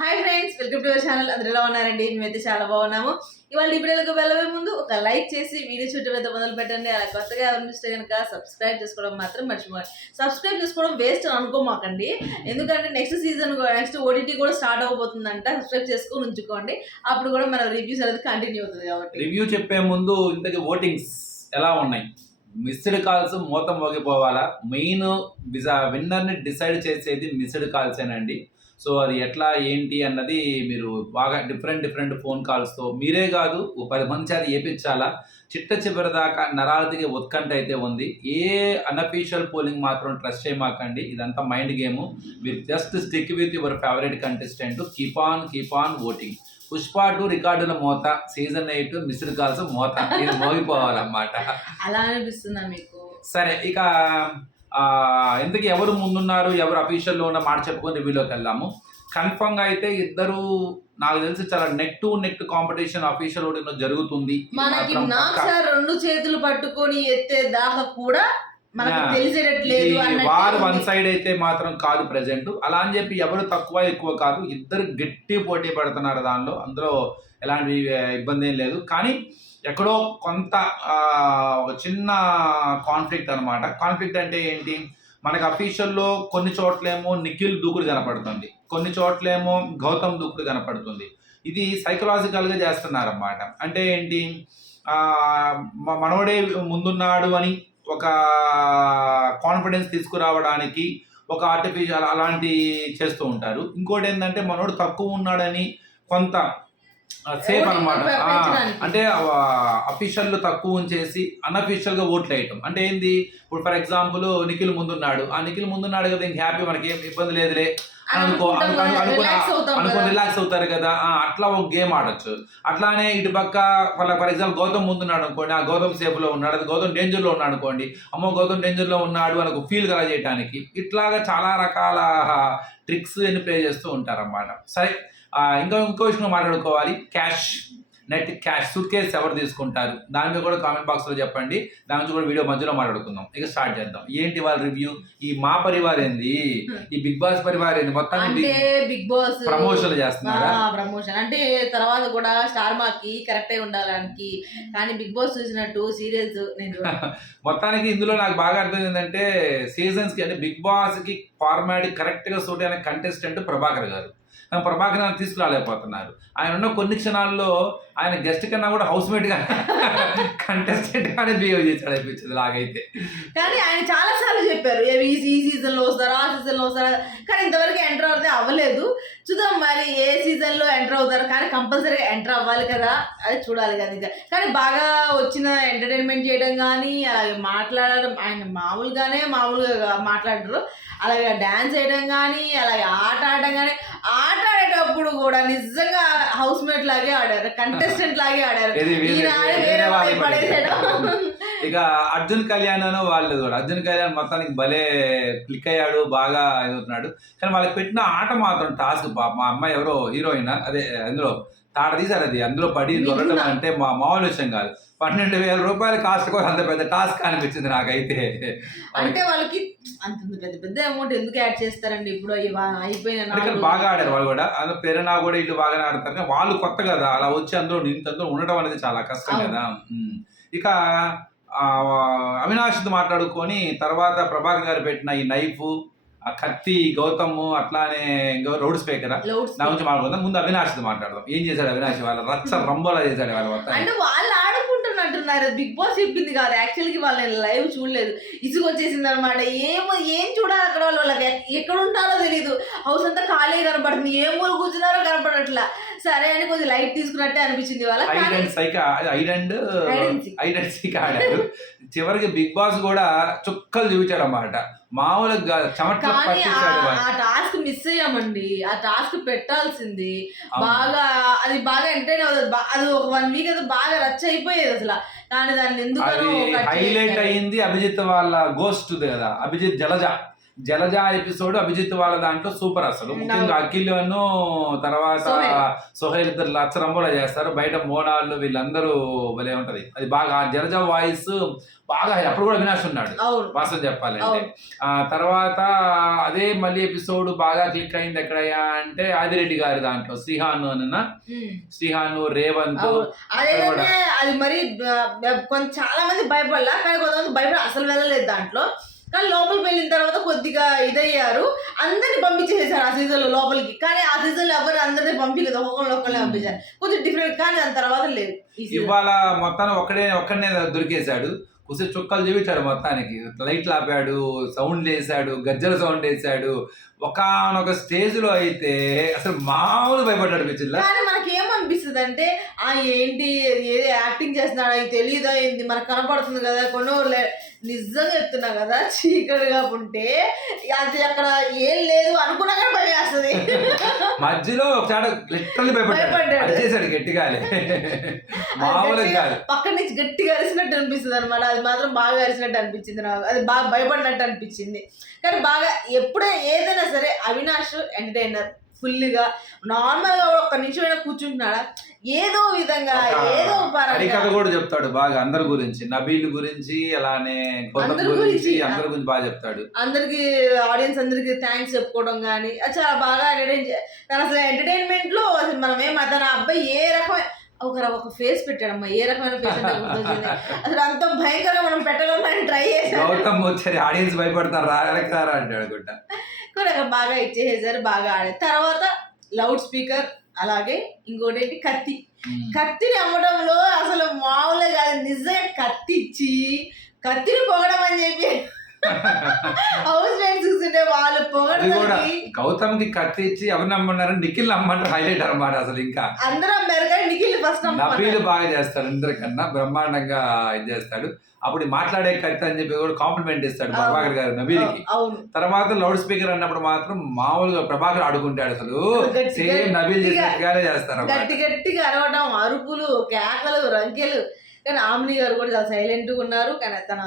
Hi friends welcome to our channel అందరు ఎలా ఉన్నారండి? మేమైతే చాలా బాగున్నాము. ఇవాళ ఈ వీడియోలకు ముందు ఒక లైక్ చేసి వీడియో చుట్టూ అయితే మొదలు పెట్టండి. అలా కొత్తగా అనిపిస్తే కనుక సబ్స్క్రైబ్ చేసుకోవడం మాత్రం మర్చిపోండి సబ్స్క్రైబ్ చేసుకోవడం వేస్ట్ అని అనుకోమాకండి. ఎందుకంటే నెక్స్ట్ సీజన్ నెక్స్ట్ ఓటీటీ కూడా స్టార్ట్ అవబోతుందంట సబ్స్క్రైబ్ చేసుకొని ఉంచుకోండి. అప్పుడు కూడా మన రివ్యూస్ అనేది కంటిన్యూ అవుతుంది కాబట్టి. రివ్యూ చెప్పే ముందు ఇంతకీ ఓటింగ్స్ ఎలా ఉన్నాయి? మిస్డ్ కాల్స్ మూత మోగిపోవాలా? మెయిన్ విజా విన్నర్ని డిసైడ్ చేసేది మిస్డ్ కాల్సేనండి సో అది ఎట్లా ఏంటి అన్నది మీరు బాగా డిఫరెంట్ డిఫరెంట్ ఫోన్ కాల్స్తో మీరే కాదు ఓ పది మంది అది ఏపించాలా చిట్ట చివరి దాకా నరాల దిగే ఉత్కంఠ అయితే ఉంది. ఏ అన్అఫీషియల్ పోలింగ్ మాత్రం ట్రస్ట్ చేయమాకండి. ఇదంతా మైండ్ గేమ్ మీరు just stick with your favourite contestant keep on keep on voting Pushpa two రికార్డుల మోత సీజన్ ఎయిట్ మిస్డ్ కాల్స్ మోత. ఇది మోగిపోవాలన్నమాట. అలా అనిపిస్తుందా మీకు? సరే ఇక ఆ, ఇంతకీ ఎవరు ముందున్నారు ఎవరు అఫీషియల్లో ఉన్న మాట చెప్పుకొని రివ్యూలోకి వెళ్దాము. కన్ఫర్మ్గా అయితే ఇద్దరు నాకు తెలిసి చాలా neck to neck competition official జరుగుతుంది. మనకి రెండు చేతులు పట్టుకొని ఎత్తే దాకా కూడా వార్ వన్. సైడ్ అయితే మాత్రం కాదు ప్రజెంట్ అలా అని చెప్పి ఎవరు తక్కువ ఎక్కువ కాదు. ఇద్దరు గట్టి పోటీ పడుతున్నారు దానిలో. అందులో ఎలాంటి ఇబ్బంది ఏం లేదు. కానీ ఎక్కడో కొంత చిన్న కాన్ఫ్లిక్ట్ అన్నమాట. కాన్ఫ్లిక్ట్ అంటే ఏంటి? మనకి అఫీషియల్లో కొన్ని చోట్లేమో నిఖిల్ దూకుడు కనపడుతుంది. కొన్ని చోట్లేమో గౌతమ్ దూకుడు కనపడుతుంది. ఇది సైకలాజికల్గా చేస్తున్నారన్నమాట. అంటే ఏంటి? మనవడే ముందున్నాడు అని ఒక కాన్ఫిడెన్స్ తీసుకురావడానికి ఒక ఆర్టిఫిషియల్ అలాంటి చేస్తూ ఉంటారు. ఇంకోటి ఏంటంటే మనోడు తక్కువ ఉన్నాడని కొంత సేఫ్ అనమాట. అంటే అఫీషియల్ తక్కువ ఉంచేసి అన్అఫీషియల్గా ఓట్లు వేయటం. అంటే ఏంది? ఇప్పుడు ఫర్ ఎగ్జాంపుల్ నిఖిల్ ముందున్నాడు. ఆ నిఖిల్ ముందున్నాడు కదా ఇంక హ్యాపీ మనకి ఏం ఇబ్బంది లేదులే. అని అనుకో అనుకో-. రిలాక్స్ అవుతారు కదా. అట్లా ఒక గేమ్ ఆడొచ్చు. అట్లానే ఇటు పక్క వాళ్ళ ఫర్ ఎగ్జాంపుల్ గౌతమ్ ముందున్నాడు అనుకోండి. ఆ గౌతమ్ సేఫ్లో ఉన్నాడు. అది గౌతమ్ డేంజర్లో ఉన్నాడు అనుకోండి. అమ్మో గౌతమ్ డేంజర్లో ఉన్నాడు అని ఒక ఫీల్ కలా చేయడానికి ఇట్లాగా చాలా రకాల ట్రిక్స్ అని ప్లే చేస్తూ ఉంటారన్నమాట. సరే. ఇంకా ఇంకో విషయం మాట్లాడుకోవాలి. Cash net cash suitcase ఎవరు తీసుకుంటారు? దాని మీద కూడా కామెంట్ బాక్స్లో చెప్పండి. దాని గురించి కూడా వీడియో మధ్యలో మాట్లాడుకుందాం. ఇక స్టార్ట్ చేద్దాం. ఏంటి వాళ్ళ రివ్యూ ఈ మా పరివార్ ఏంది? ఈ బిగ్ బాస్ పరివార్ ఏంది? మొత్తం బిగ్ బాస్ ప్రమోషన్లు చేస్తున్నారా? ప్రమోషన్ అంటే తర్వాత కూడా స్టార్ మాకి కరెక్ట్ అయి ఉండాలని కానీ బిగ్ బాస్ చూసినట్టు సీరియల్స్ నేను. మొత్తానికి ఇందులో నాకు బాగా అర్థం ఏంటంటే సీజన్స్కి అంటే బిగ్ బాస్కి ఫార్మాట్ కరెక్ట్గా సూట్ అయిన కంటెస్టెంట్ ప్రభాకర్ గారు. కానీ తీసుకురాలేకపోతున్నారు. ఆయన ఉన్న కొన్ని క్షణాల్లో ఆయన గెస్ట్ కన్నా కూడా హౌస్ మేట్గా కంటెస్టెంట్ గానే బిహేవ్ చేశాడు అనిపించింది లాగైతే కానీ ఆయన చాలా సార్లు చెప్పారు ఈ ఈ సీజన్లో వస్తారా ఆ సీజన్లో వస్తారా? కానీ ఇంతవరకు ఎంటర్ అవుతే అవ్వలేదు. చూద్దాం మరి ఏ సీజన్లో ఎంటర్ అవుతారు. కానీ కంపల్సరీగా ఎంటర్ అవ్వాలి కదా అది చూడాలి కదా ఇంకా కానీ బాగా వచ్చిన ఎంటర్టైన్మెంట్ చేయడం కానీ అలాగే మాట్లాడడం ఆయన మామూలుగానే మామూలుగా మాట్లాడరు. అలాగే డ్యాన్స్ చేయడం కానీ అలాగే ఆట ఆడడం కానీ ఆట ఆడేటప్పుడు కూడా నిజంగా హౌస్ మేట్ లాగే ఆడారు కంటెస్టెంట్ లాగే ఆడారు పడేసాడు ఇక అర్జున్ కళ్యాణ్ అను వాళ్ళు కూడా అర్జున్ కళ్యాణ్ మొత్తానికి భలే క్లిక్ అయ్యాడు బాగా ఎదుగుతున్నాడు కానీ వాళ్ళకి పెట్టిన ఆట మాత్రం టాస్క్ మా అమ్మాయి ఎవరో హీరోయిన్ అదే అందులో తాట తీశారు అది అందులో పడి దొరకడం. అంటే మా మామూలు విషయం కాదు పన్నెండు వేల రూపాయల కాస్ట్ కూడా అంత పెద్ద టాస్క్ అనిపించింది నాకైతే. అంటే వాళ్ళకి అంత పెద్ద పెద్ద అమౌంట్ ఎందుకు యాడ్ చేస్తారండి? ఇప్పుడు అయిపోయిన బాగా ఆడారు వాళ్ళు కూడా. అందులో ప్రేరణ కూడా ఇల్లు బాగానే ఆడతారు కానీ వాళ్ళు కొత్త కదా. అలా వచ్చి అందులో ఇంత ఉండడం అనేది చాలా కష్టం. కదా. ఇక ఆ, అవినాష్తో మాట్లాడుకొని తర్వాత ప్రభాకర్ గారు పెట్టిన ఈ నైఫ్ ఆ కత్తి గౌతమ్ అట్లానే ఇంకో రౌడ్ స్పీకర్ నా గురించి మాట్లాడుకుందాం. ముందు అవినాష్తో మాట్లాడదాం. ఏం చేశాడు అవినాష్? వాళ్ళ రచ్చ రంబోలా చేశాడు వాళ్ళ అంటే వాళ్ళు అంటున్నారు. బిగ్ బాస్ చెప్పింది కాదు. యాక్చువల్గా వాళ్ళని లైవ్ చూడలేదు. ఇసుగు వచ్చేసింది అనమాట ఏమో ఏం చూడాలి అక్కడ వాళ్ళు వాళ్ళకి? ఎక్కడ ఉంటారో తెలియదు హౌస్ అంతా ఖాళీ కనపడుతుంది. ఏ ఊరు కూర్చున్నారో కనపడట్లా. సరే అని కొంచెం లైట్ తీసుకున్నట్టే అనిపించింది and seek hide and Hide and seek. Hide and seek ఆడాడు చివరికి బిగ్ బాస్ కూడా చుక్కలు చూపించాడు అన్నమాట మామూలుగా చెమట్లు ఆ- టాస్క్ మిస్ అయ్యామండి. ఆ టాస్క్ పెట్టాల్సింది. బాగా అది బాగా ఎంటర్టైన్ అవుతుంది అది ఒక వన్ వీక్ అయితే బాగా రచ్చ అయిపోయేది అసలు. కానీ దాన్ని ఎందుకు అది హైలైట్ అయ్యింది అభిజిత్ వాళ్ళ గోస్ట్ కదా అభిజిత్ జలజ. జలజ ఎపిసోడ్ అభిజిత్ వాళ్ళ దాంట్లో సూపర్ అసలు. ముఖ్యంగా అఖిల్ తర్వాత సోహెల్. ఇద్దరు లచ్చరంబోలా చేస్తారు. బయట మోనాళ్ళు వీళ్ళందరూ భలే ఉంటది. అది బాగా జలజ వాయిస్ బాగా అప్పుడు కూడా అవినాష్ ఉన్నాడు. వాస్తవం చెప్పాలంటే. ఆ తర్వాత అదే మళ్ళీ ఎపిసోడ్ బాగా క్లిక్ అయింది ఎక్కడయ్యా అంటే ఆదిరెడ్డి గారి దాంట్లో. శ్రీహాను అన్న. శ్రీహాను రేవంత్ అది మరి చాలా మంది భయపడలా కానీ కొంతమంది భయపడ అసలు వెళ్ళలేదు దాంట్లో. కానీ లోపలికి వెళ్ళిన తర్వాత కొద్దిగా ఇదయ్యారు. అందరిని పంపించేసారు ఆ సీజన్లో లోపలికి. కానీ ఆ సీజన్లో ఎవరు అందరినీ పంపించలేదు. ఒక్కొక్కరు ఒక్కరిని పంపించారు. కొంచెం డిఫరెంట్ కానీ దాని తర్వాత లేదు. ఇవాళ మొత్తాన్ని ఒక్కడే ఒక్కడనే దొరికేశాడు. కుసి చుక్కలు చూపించాడు మొత్తానికి. లైట్లు ఆపాడు సౌండ్ చేశాడు గజ్జల సౌండ్ వేసాడు ఒకనొక స్టేజ్లో అయితే అసలు మామూలు భయపడ్డాడు పిచ్చిల్లా కానీ మనకి ఏమనిపిస్తుంది అంటే ఆ ఏంటి ఏదో యాక్టింగ్ చేస్తున్నాడు అది తెలియదా ఏంది? మనకు కనపడుతుంది కదా కొన్ని నిజంగా చెప్తున్నా కదా చీకటిగా ఉంటే అది అక్కడ ఏం లేదు అనుకున్నా కానీ భయం వేస్తుంది. మధ్యలో ఒకసారి లిటరల్లీ భయపడ్డాడు. కాదు. పక్కన నుంచి గట్టిగా అరిసినట్టు అనిపిస్తుంది అనమాట అది మాత్రం బాగా అరిసినట్టు అనిపించింది నాకు. అది బాగా భయపడినట్టు అనిపించింది. కానీ బాగా ఎప్పుడే ఏదైనా సరే అవినాష్ ఎంటర్టైనర్ ఫుల్గా నార్మల్గా ఒక్క నిమిషం అయినా కూర్చుంటున్నాడా? ఏదో విధంగా ఏదో పరంగా. కూడా చెప్తాడు బాగా అందరి గురించి. నబీల్ గురించి అలానే గురించి. అందరి గురించి బాగా చెప్తాడు. అందరికి ఆడియన్స్ అందరికి థ్యాంక్స్ చెప్పుకోవడం కానీ చాలా బాగా ఎంటర్టైన్ తను అసలు ఎంటర్టైన్మెంట్లో అసలు మనం ఏం తన అబ్బాయి ఏ రకమైన ఒక ఒక ఫేస్ పెట్టాడమ్మా ఏ రకమైన ఫేస్ అసలు అంత భయంకరంగా మనం పెట్టాలని ట్రై చేసాం గౌతమ్ వచ్చారు ఆడియన్స్ భయపడతారు? రారా? అంటాడు గుట్ట అక్కడ బాగా ఇచ్చేసారు బాగా ఆడారు. తర్వాత లౌడ్ స్పీకర్ అలాగే ఇంకోటి ఏంటి కత్తి కత్తిని అమ్మడంలో అసలు మామూలుగా కాదు నిజంగా కత్తి ఇచ్చి కత్తిని పొగడం అని చెప్పి హౌస్ మేట్స్ చూస్తుంటే వాళ్ళు అది కూడా గౌతమ్కి కత్తి ఇచ్చి ఎవరు నమ్మన్నారు నిఖిల్ నమ్మంటారు హైలైట్ అనమాట అసలు ఇంకా. అందరూ అమ్మారు కానీ నిఖిల్ ఫస్ట్ నబీల్ బాగా చేస్తాడు అందరికన్నా బ్రహ్మాండంగా ఇది చేస్తాడు. అప్పుడు మాట్లాడే కత్తి అని చెప్పి కూడా కాంప్లిమెంట్ ఇస్తాడు. ప్రభాకర్ గారు నబీల్కి తర్వాత లౌడ్ స్పీకర్ అన్నప్పుడు మాత్రం మామూలుగా ప్రభాకర్ ఆడుకుంటాడు అసలు. సేమ్ నబీల్ చేసినట్టుగానే చేస్తారు గట్టి గట్టిగా అరవడం అరుపులు కేకలు రంకెలు. కానీ ఆమ్ని గారు కూడా చాలా సైలెంట్గా ఉన్నారు. కానీ తన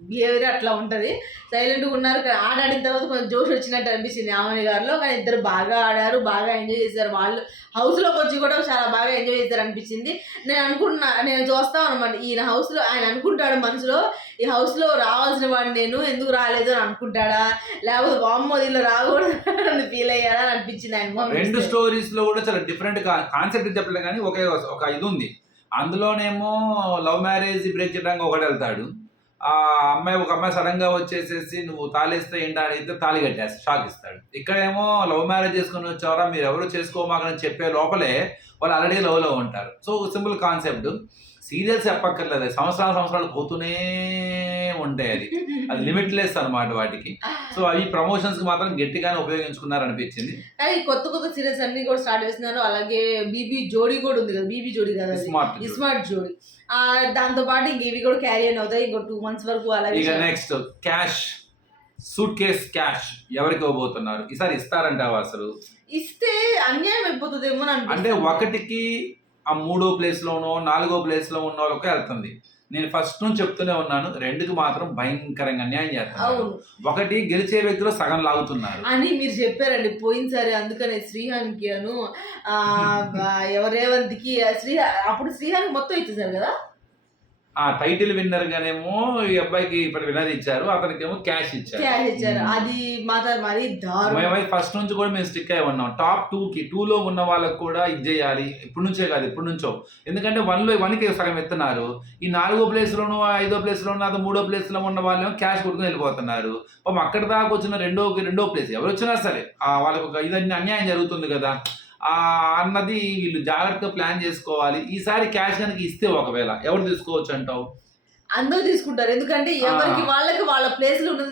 బిహేవియర్ అట్లా ఉంటుంది. సైలెంట్గా ఉన్నారు ఆడిన తర్వాత కొంచెం జోష్ వచ్చినట్టు అనిపించింది ఆమెని గారిలో. కానీ ఇద్దరు బాగా ఆడారు బాగా ఎంజాయ్ చేశారు. వాళ్ళు హౌస్లోకి వచ్చి కూడా చాలా బాగా ఎంజాయ్ చేశారు అనిపించింది. నేను అనుకుంటున్నా నేను చూస్తాను అనమాట ఈయన హౌస్లో ఆయన అనుకుంటాడు మనసులో ఈ హౌస్లో రావాల్సిన వాడు నేను ఎందుకు రాలేదు అని అనుకుంటాడా? లేకపోతే వామ్మో దీనిలో రాకూడదు ఫీల్ అయ్యాడా అని అనిపించింది ఆయన రెండు. స్టోరీస్లో కూడా చాలా డిఫరెంట్ కాన్సెప్ట్ చెప్పలేదు కానీ ఒకే ఒక ఇది ఉంది. అందులోనేమో లవ్ మ్యారేజ్ బ్రేక్ చేయడానికి ఒకటి వెళ్తాడు. ఆ అమ్మాయి ఒక అమ్మాయి సడన్గా వచ్చేసేసి నువ్వు తాళేస్తే ఏంటా అడిగితే తాళి కట్టేసి షాక్ ఇస్తాడు. ఇక్కడేమో లవ్ మ్యారేజ్ చేసుకుని వచ్చారా మీరు ఎవరు చేసుకోమాకని చెప్పే లోపలే వాళ్ళు ఆల్రెడీ లవ్లో ఉంటారు. సో సింపుల్ కాన్సెప్ట్ సీరియల్స్ చెప్పక్కర్లేదు. సంవత్సరాల సంవత్సరాలు పోతూనే ఉంటాయి అది. అది లిమిట్లెస్ అన్నమాట వాటికి. సో అవి ప్రమోషన్స్కి మాత్రం గట్టిగానే ఉపయోగించుకున్నారు అనిపించింది కానీ కొత్త కొత్త సీరియల్స్ అన్ని కూడా స్టార్ట్ చేస్తున్నారు. అలాగే బీబీ జోడీ కూడా ఉంది కదా. బీబీ జోడీ కదా. స్మార్ట్ స్మార్ట్ జోడీ దాంతో పాటు ఇంక ఇవి కూడా క్యారీ ఆన్ అవుతాయి. ఇంకో టూ మంత్స్ వరకు అలాగే ఇక next cash suitcase cash ఎవరికి ఇవ్వబోతున్నారు? ఈసారి ఇస్తారంటావా అసలు? ఇస్తే అన్యాయం అయిపోతుందేమో అని అంటే. ఒకటికి ఆ మూడో ప్లేస్ లోనో నాలుగో ప్లేస్లో ఉన్న వాళ్ళకే వెళ్తుంది. నేను ఫస్ట్ నుంచి చెప్తూనే ఉన్నాను రెండుకి మాత్రం భయంకరంగా అన్యాయం చేస్తున్నారు. అవును. ఒకటి గెలిచే వ్యక్తులు సగం లాగుతున్నారు. అని మీరు చెప్పారండి పోయినసారి అందుకనే శ్రీహాన్కి అను ఆ, ఎవరు రేవంత్కి ఆ శ్రీహా అప్పుడు శ్రీహాన్కి మొత్తం ఇచ్చేసారు కదా? ఆ టైటిల్ విన్నర్ గానేమో ఈ అబ్బాయికి ఇప్పుడు విన్నర్ ఇచ్చారు అతనికి ఏమో క్యాష్ ఇచ్చారు. క్యాష్ ఇచ్చారు. అది మాత్రం మరీ దారుణం. ఫస్ట్ నుంచి కూడా మేము స్టిక్ అయి ఉన్నాం. టాప్ టూ కి టూ లో ఉన్న వాళ్ళకి కూడా ఇది చేయాలి. ఇప్పటి నుంచే కాదు ఇప్పటి నుంచో. ఎందుకంటే వన్లో వన్కి సగం ఎత్తున్నారు. ఈ నాలుగో ప్లేస్ లోను ఐదో ప్లేస్ లోను అది మూడో ప్లేస్లో ఉన్న వాళ్ళు క్యాష్ కొడుకుని వెళ్ళిపోతున్నారు. పాపం అక్కడ దాకా వచ్చిన రెండో రెండో ప్లేస్ ఎవరు వచ్చినా సరే ఆ వాళ్ళకి ఒక ఇది అన్యాయం జరుగుతుంది కదా. అన్నది వీళ్ళు జాగ్రత్తగా ప్లాన్ చేసుకోవాలి. ఈసారి క్యాష్ కనుక ఇస్తే ఒకవేళ ఎవరు తీసుకోవచ్చు అంటావు? అందరూ తీసుకుంటారు. ఎందుకంటే ఎవరికి వాళ్ళకి వాళ్ళ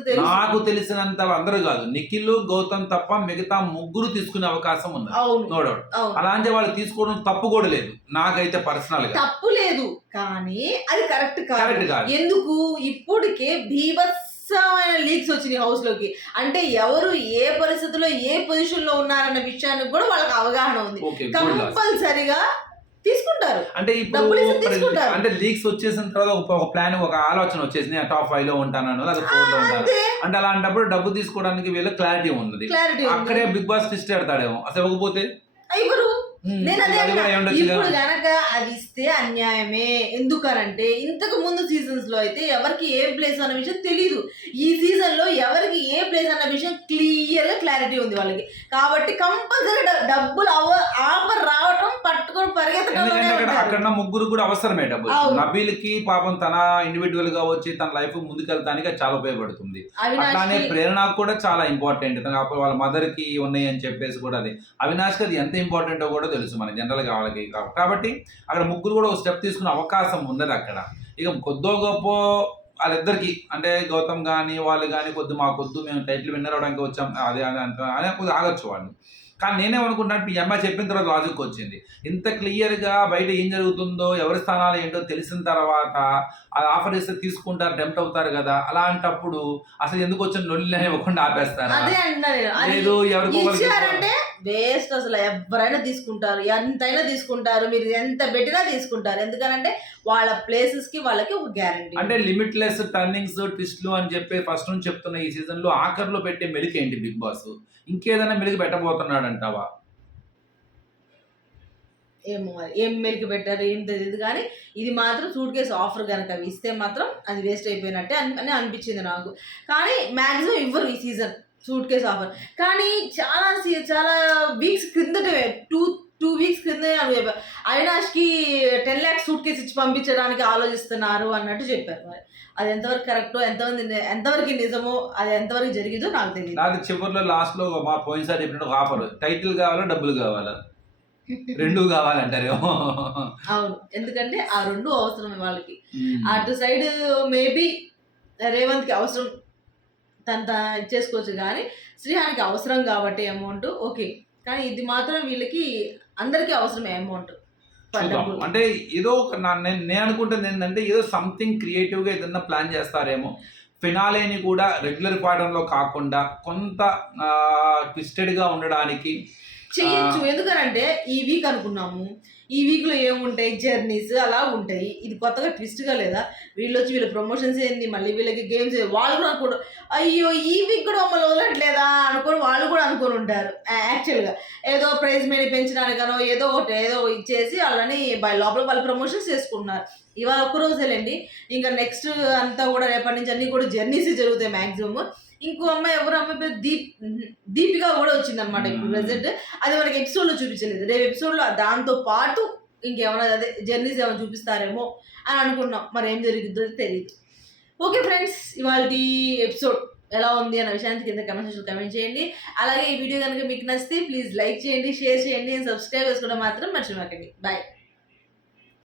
తెలుసు. నాకు తెలిసినంత అందరూ కాదు. నిఖిల్ గౌతమ్ తప్ప మిగతా ముగ్గురు తీసుకునే అవకాశం ఉంది అవును. నో డౌట్ అవును. అలా అంటే వాళ్ళు తీసుకోవడం తప్పు కూడా లేదు. నాకైతే పర్సనల్గా. తప్పు లేదు. కానీ అది కరెక్ట్ కాదు. కరెక్ట్ కాదు. ఎందుకు? ఇప్పటికే భీభత్సమైన లీక్స్ వచ్చినాయి హౌస్లోకి. అంటే ఎవరు ఏ పరిస్థితిలో ఏ పొజిషన్లో ఉన్నారన్న విషయానికి కూడా వాళ్ళకి అవగాహన ఉంది. కంపల్సరిగా తీసుకుంటారు. అంటే ఇప్పుడు. అంటే లీక్స్ వచ్చేసిన తర్వాత ఒక ప్లాన్ ఒక ఆలోచన వచ్చేసింది నేను టాప్ ఫైవ్లో ఉంటాను లేదా ఫోర్లో ఉంటాను. అంతే. అంటే అలాంటప్పుడు డబ్బు తీసుకోవడానికి వీళ్ళ క్లారిటీ ఉంది క్లారిటీ అక్కడే బిగ్ బాస్ ట్విస్ట్ పెడతాడేమో. అసలు ఇవ్వకపోతే? నేను అదే ఇప్పుడు. గనక అది ఇస్తే అన్యాయమే. ఎందుకనంటే ఇంతకు ముందు సీజన్స్లో అయితే ఎవరికి ఏ ప్లేస్ అన్న విషయం తెలియదు ఈ సీజన్లో ఎవరికి ఏ ప్లేస్ అన్న విషయం క్లియర్గా క్లారిటీ ఉంది వాళ్ళకి. కాబట్టి కంపల్సరీ డబ్బులు అవ ఆఫర్ పరిగెత్తడంలోనే అక్కడ ముగ్గురు కూడా అవసరమే డబ్బులు. అవును. నబీల్కి పాపం తన ఇండివిజువల్గా వచ్చి తన లైఫ్ ముందుకెళ్తానికి చాలా ఉపయోగపడుతుంది. అట్లానే అవినాష్ ప్రేరణకు కూడా చాలా ఇంపార్టెంట్ వాళ్ళ మదర్కి ఉన్నాయి అని చెప్పేసి కూడా అది. అవినాష్కి అది ఎంత ఇంపార్టెంటో కూడా తెలుసు మన జనరల్గా వాళ్ళకి. కాబట్టి అక్కడ ముగ్గురు కూడా ఒక స్టెప్ తీసుకునే అవకాశం ఉన్నది అక్కడ. ఇక కొద్దో గొప్ప వాళ్ళిద్దరికి అంటే గౌతమ్ కానీ వాళ్ళు కానీ కొద్ది మా కొద్దు మేము టైటిల్ విన్నర్ అవడానికి వచ్చాం. అదే అని అంట- అని కొద్దిగా ఆగొచ్చు వాళ్ళు. కానీ నేనేమనుకుంటున్నాను ఈ అమ్మాయి చెప్పిన తర్వాత లాజిక్ వచ్చింది. ఇంత క్లియర్గా బయట ఏం జరుగుతుందో ఎవరి స్థానాలు ఏంటో తెలిసిన తర్వాత అది ఆఫర్ ఇస్తే తీసుకుంటారు టెంప్ట్ అవుతారు కదా. అలాంటప్పుడు అసలు ఎందుకు వచ్చిన నొల్లి ఇవ్వకుండా ఆపేస్తారా? లేదు ఎవరికో వేస్ట్ అసలు ఎవరైనా తీసుకుంటారు. ఎంతైనా తీసుకుంటారు. మీరు ఎంత పెట్టినా తీసుకుంటారు. ఎందుకనంటే వాళ్ళ ప్లేసెస్కి వాళ్ళకి ఒక గ్యారంటీ అంటే లిమిట్లెస్ టర్నింగ్స్ ట్విస్ట్లు అని చెప్పి ఫస్ట్ నుంచి చెప్తున్న ఈ సీజన్లో ఆఖరిలో పెట్టే మెలిక ఏంటి బిగ్ బాస్? ఇంకేదైనా మెలిక పెట్టబోతున్నాడు అంటావా ఏమో ఏం మెలికి పెట్టారు ఏం తెలియదు కానీ ఇది మాత్రం సూట్ కేసు ఆఫర్ కనుక అవి ఇస్తే మాత్రం అది వేస్ట్ అయిపోయినట్టే అని అని అనిపించింది నాకు. కానీ మ్యాక్సిమం ఇవ్వరు ఈ సీజన్ సూట్ కేసు ఆఫర్. కానీ చాలా వీక్స్ క్రిందటే టూ టూ వీక్స్ క్రింద అవినాష్కి టెన్ ల్యాక్స్ సూట్ కేసు ఇచ్చి పంపించడానికి ఆలోచిస్తున్నారు అన్నట్టు చెప్పారు మరి. అది ఎంతవరకు కరెక్టో ఎంతమంది ఎంతవరకు నిజమో అది ఎంతవరకు జరిగిందో నాకు తెలియదు నాకు చివరిలో లాస్ట్లో మా పోయినసారి చెప్పినట్టు ఒక ఆఫర్ టైటిల్ కావాలా డబ్బులు కావాలా? రెండు కావాలంటారేమో. అవును. ఎందుకంటే ఆ రెండు అవసరమే వాళ్ళకి. అటు సైడ్ మేబీ రేవంత్కి అవసరం తన ఇచ్చేసుకోవచ్చు కానీ శ్రీహానికి అవసరం కాబట్టి అమౌంట్ ఓకే. కానీ ఇది మాత్రం వీళ్ళకి అందరికీ అవసరమే అమౌంట్ చూద్దాం. అంటే ఏదో ఒక నేను నేను అనుకుంటుంది ఏంటంటే ఏదో సంథింగ్ క్రియేటివ్గా ఏదన్నా ప్లాన్ చేస్తారేమో. ఫినాలేని కూడా రెగ్యులర్ పాఠంలో కాకుండా కొంత ట్విస్టెడ్గా ఉండడానికి చెయ్యొచ్చు. ఎందుకనంటే ఈ వీక్ అనుకున్నాము. ఈ వీక్లో ఏముంటాయి? జర్నీస్ అలా ఉంటాయి. ఇది కొత్తగా ట్విస్ట్గా లేదా? వీళ్ళు వచ్చి వీళ్ళ ప్రమోషన్స్ ఏంది? మళ్ళీ వీళ్ళకి గేమ్స్ వాళ్ళు కూడా అనుకోడు అయ్యో ఈ వీక్ కూడా మమ్మల్ని వదలట్లేదా? అనుకొని వాళ్ళు కూడా అనుకొని ఉంటారు. యాక్చువల్గా. ఏదో ప్రైజ్ మనీ పెంచడానికనో ఏదో ఒకటి ఏదో ఇచ్చేసి వాళ్ళని లోపల వాళ్ళు ప్రమోషన్స్ చేసుకుంటున్నారు. ఇవాళ ఒక్క రోజులేండి. ఇంకా నెక్స్ట్ అంతా కూడా రేపటి నుంచి అన్ని కూడా జర్నీస్ జరుగుతాయి మాక్సిమం ఇంకో అమ్మాయి ఎవరు అమ్మాయి పేరు దీప్ దీపిక కూడా వచ్చింది అనమాట ఇప్పుడు. ప్రెసెంట్ అది మనకి ఎపిసోడ్లో చూపించలేదు. రేపు ఎపిసోడ్లో దాంతో పాటు ఇంకేమైనా అదే జర్నీస్ ఏమైనా చూపిస్తారేమో అని అనుకున్నాం. మరి ఏం జరుగుతుందో తెలియదు ఓకే ఫ్రెండ్స్ ఇవాళ ఎపిసోడ్ ఎలా ఉంది అన్న విషయానికి కింద కమెంట్ సెక్షన్ కమెంట్ చేయండి. అలాగే ఈ వీడియో కనుక మీకు నచ్చితే ప్లీజ్ లైక్ చేయండి షేర్ చేయండి. సబ్స్క్రైబ్ చేసుకోవడం మాత్రం మర్చిపోకండి. బాయ్